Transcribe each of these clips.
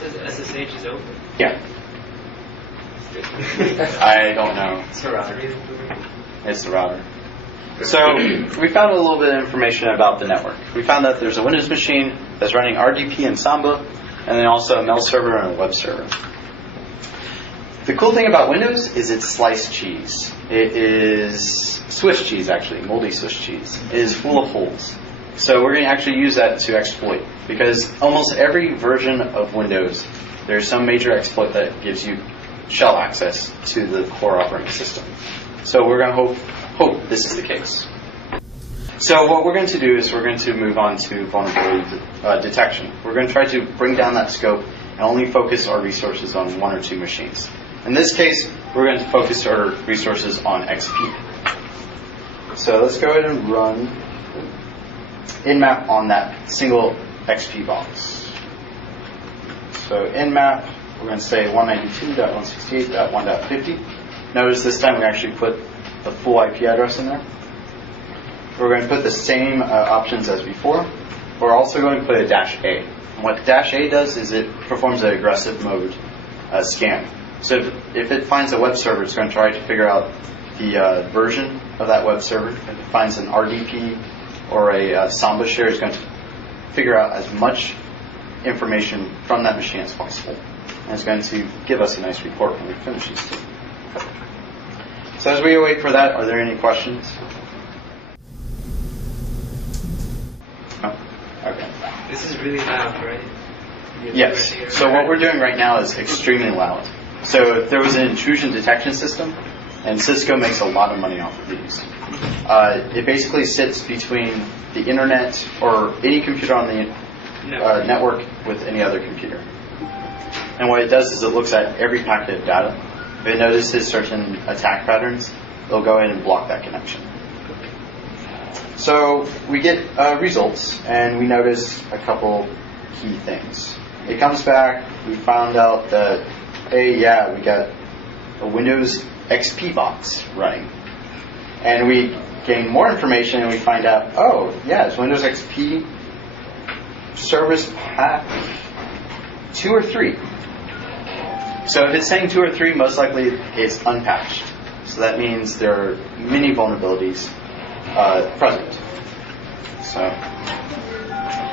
It says SSH is open. Yeah. I don't know. It's a router. It's the router. So we found a little bit of information about the network. We found that there's a Windows machine that's running RDP and Samba, and then also a mail server and a web server. The cool thing about Windows is it's sliced cheese. It is Swiss cheese, actually, moldy Swiss cheese. It is full of holes. So we're going to actually use that to exploit, because almost every version of Windows, there's some major exploit that gives you shell access to the core operating system. So we're going to hope this is the case. So what we're going to do is we're going to move on to vulnerability detection. We're going to try to bring down that scope and only focus our resources on one or two machines. In this case, we're going to focus our resources on XP. So let's go ahead and run nmap on that single XP box. So nmap, we're going to say 192.168.1.50. Notice this time we actually put the full IP address in there. We're going to put the same options as before. We're also going to put a -A. And what -A does is it performs an aggressive mode scan. So if it finds a web server, it's going to try to figure out the version of that web server. If it finds an RDP or a Samba share, it's going to figure out as much information from that machine as possible. And it's going to give us a nice report when we finish these two. So as we wait for that, are there any questions? No? Okay. This is really loud, right? Yes. So what we're doing right now is extremely loud. So if there was an intrusion detection system, and Cisco makes a lot of money off of these. It basically sits between the internet or any computer on the network with any other computer. And what it does is it looks at every packet of data. If it notices certain attack patterns, it'll go in and block that connection. So we get results, and we notice a couple key things. It comes back, we found out that, hey, yeah, we got a Windows XP box running. And we gain more information, and we find out, oh, yeah, it's Windows XP Service Pack 2 or 3. So if it's saying 2 or 3, most likely it's unpatched. So that means there are many vulnerabilities present.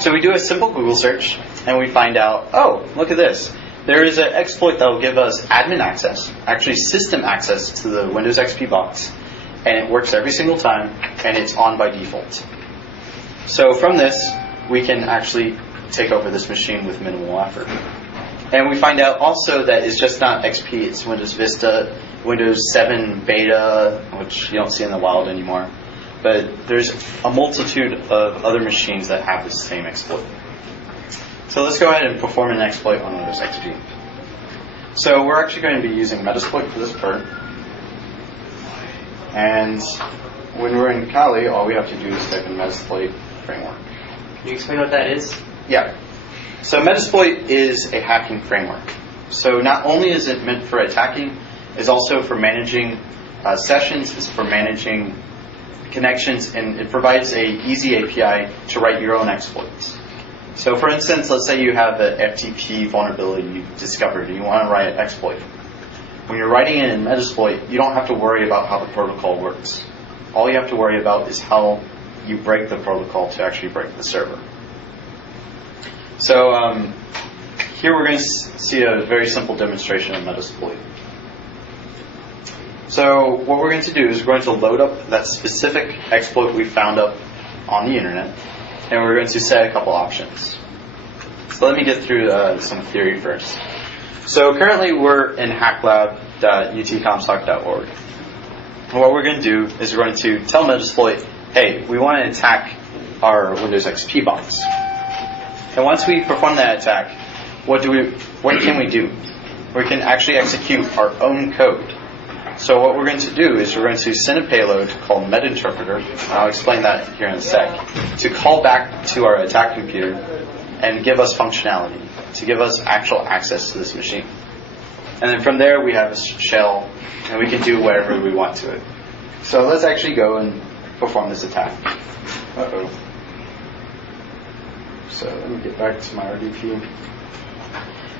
So we do a simple Google search, and we find out, oh, look at this. There is an exploit that will give us admin access, actually system access to the Windows XP box, and it works every single time, and it's on by default. So from this, we can actually take over this machine with minimal effort. And we find out also that it's just not XP, it's Windows Vista, Windows 7 Beta, which you don't see in the wild anymore. But there's a multitude of other machines that have the same exploit. So let's go ahead and perform an exploit on Windows XP. So we're actually going to be using Metasploit for this part. And when we're in Kali, all we have to do is type in Metasploit framework. Can you explain what that is? Yeah. So Metasploit is a hacking framework. So not only is it meant for attacking, it's also for managing sessions, it's for managing connections, and it provides a easy API to write your own exploits. So for instance, let's say you have an FTP vulnerability you discovered and you want to write an exploit. When you're writing it in Metasploit, you don't have to worry about how the protocol works. All you have to worry about is how you break the protocol to actually break the server. So here we're going to see a very simple demonstration of Metasploit. So what we're going to do is we're going to load up that specific exploit we found up on the internet, and we're going to set a couple options. So let me get through some theory first. So currently we're in hacklab.utcomsoc.org. And what we're going to do is we're going to tell Metasploit, hey, we want to attack our Windows XP box. And once we perform that attack, what can we do? We can actually execute our own code. So what we're going to do is we're going to send a payload called metinterpreter, and I'll explain that here in a sec, to call back to our attack computer and give us functionality, to give us actual access to this machine. And then from there we have a shell, and we can do whatever we want to it. So let's actually go and perform this attack. Uh-oh. So let me get back to my RDP.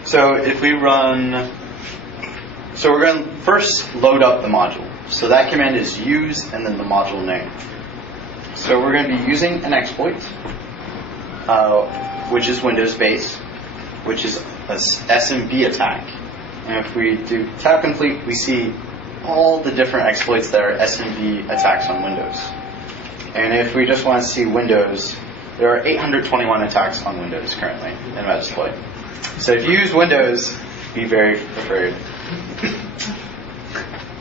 So if we run, so we're going to first load up the module. So that command is use and then the module name. So we're going to be using an exploit, which is Windows based, which is a SMB attack. And if we do tab complete, we see all the different exploits that are SMB attacks on Windows. And if we just want to see Windows, there are 821 attacks on Windows currently in Metasploit. So if you use Windows, be very prepared.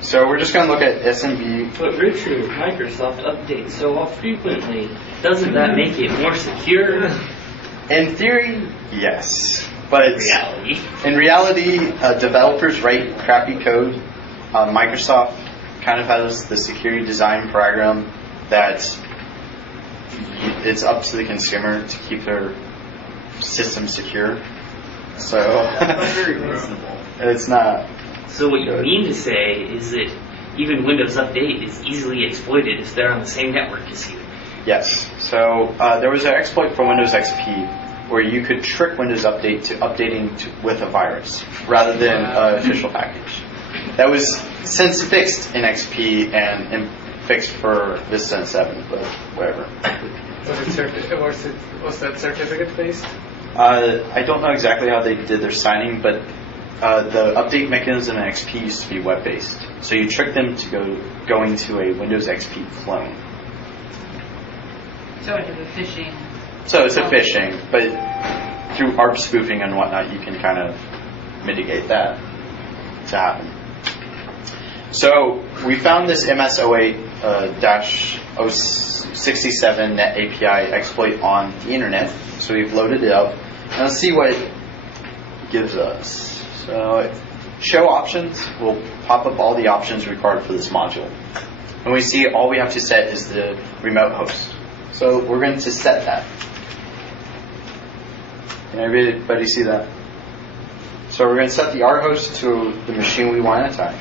So we're just going to look at SMB. But Richard, Microsoft updates so frequently. Doesn't that make it more secure? In theory, yes. But In reality, in reality, developers write crappy code. Microsoft kind of has the security design program that it's up to the consumer to keep their system secure. So it's not. So what you good. mean to say is that even Windows Update is easily exploited if they're on the same network as you. Yes. So there was an exploit for Windows XP where you could trick Windows Update to updating with a virus rather than an official package. That was since fixed in XP and fixed for Vista and 7, but whatever. Was that certificate based? I don't know exactly how they did their signing, but the update mechanism in XP used to be web-based. So you trick them to going to a Windows XP clone. So it's a phishing. So it's a phishing, but through ARP spoofing and whatnot, you can kind of mitigate that to happen. So we found this MS08-067 Net API exploit on the internet. So we've loaded it up. And let's see what it gives us. So show options will pop up all the options required for this module. And we see all we have to set is the remote host. So we're going to set that. Can everybody see that? So we're going to set the R host to the machine we want to attack.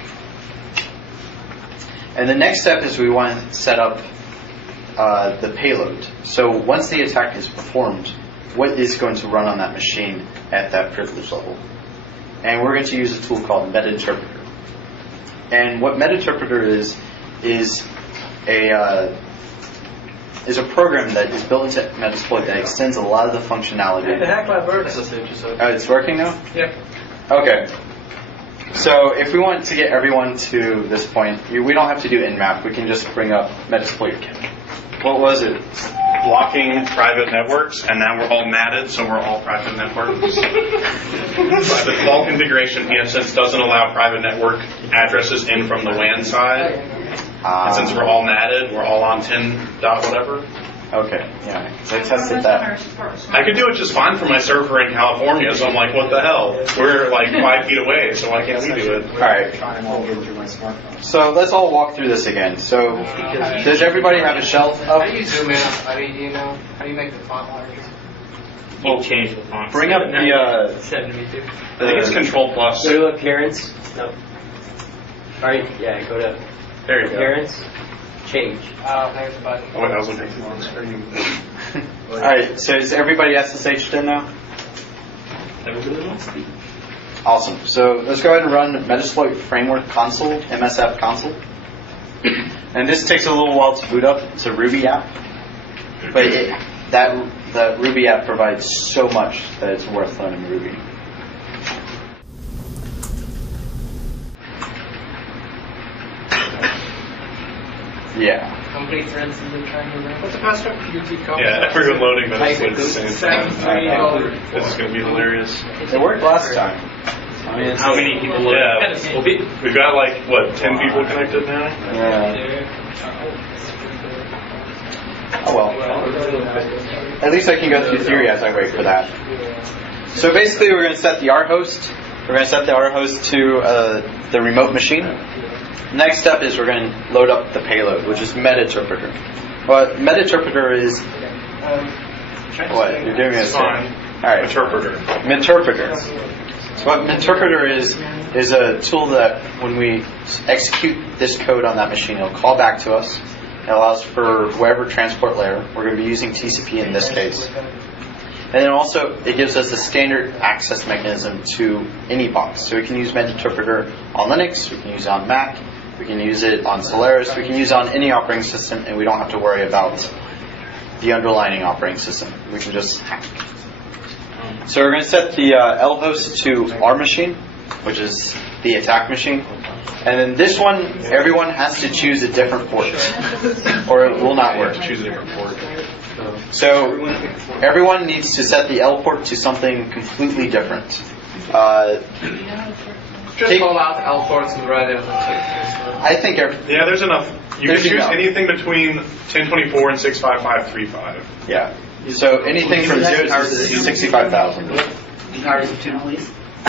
And the next step is we want to set up the payload. So once the attack is performed, what is going to run on that machine at that privilege level? And we're going to use a tool called MetaInterpreter. And what MetaInterpreter is a program that is built into Metasploit that extends a lot of the functionality. The hack lab works. It's working now? Yep. Okay. So if we want to get everyone to this point, we don't have to do nmap. We can just bring up Metasploit. What was it? Blocking private networks, and now we're all matted, so we're all private networks. By the default configuration, PFSense doesn't allow private network addresses in from the WAN side. And since we're all matted, we're all on 10 dot whatever. Okay, yeah. So I tested that. I could do it just fine for my server in California, so I'm like, what the hell? We're like 5 feet away, so why can't we do it? All right. So let's all walk through this again. So does everybody have a shelf How up? do you zoom in? I mean, do you know? How do you make the font larger? You change the font. Bring up the 72. I think it's Control Plus. Go to appearance. No. Alright, yeah, go to There you go. appearance. Change. Oh, there's a button. Oh, wait, that was on the screen. All right. So is everybody SSH'd in now? Everybody wants to be. Awesome. So let's go ahead and run Metasploit Framework Console, MSF Console. And this takes a little while to boot up. It's a Ruby app, but the Ruby app provides so much that it's worth learning Ruby. Yeah. Complete friends in the triangle. What's the password? UT code. Yeah, everyone loading Metasploit at the same time. 7-3. This is going to be hilarious. It worked last time. I mean, How many people load? Yeah, we've got like, what, 10 people connected now? Yeah. Oh well. At least I can go through theory as I wait for that. So basically we're going to set the R host. We're going to set the R host to the remote machine. Next step is we're going to load up the payload, which is MetaInterpreter. What MetaInterpreter is... What? You're doing this? Fine. All right. Interpreter. Interpreter. So what Interpreter is a tool that when we execute this code on that machine, it'll call back to us. It allows for whatever transport layer. We're going to be using TCP in this case. And then also, it gives us a standard access mechanism to any box. So we can use Metinterpreter on Linux, we can use it on Mac, we can use it on Solaris, we can use it on any operating system, and we don't have to worry about the underlying operating system. We can just hack. So we're going to set the L host to our machine, which is the attack machine. And then this one, everyone has to choose a different port, or it will not work. Choose a different port. So everyone needs to set the L port to something completely different. Just pull out the L ports and write it. I think Yeah, there's enough. You There's can choose enough. anything between 1024 and 65535. yeah. So anything from 0 to 65,000. The powers of two, please.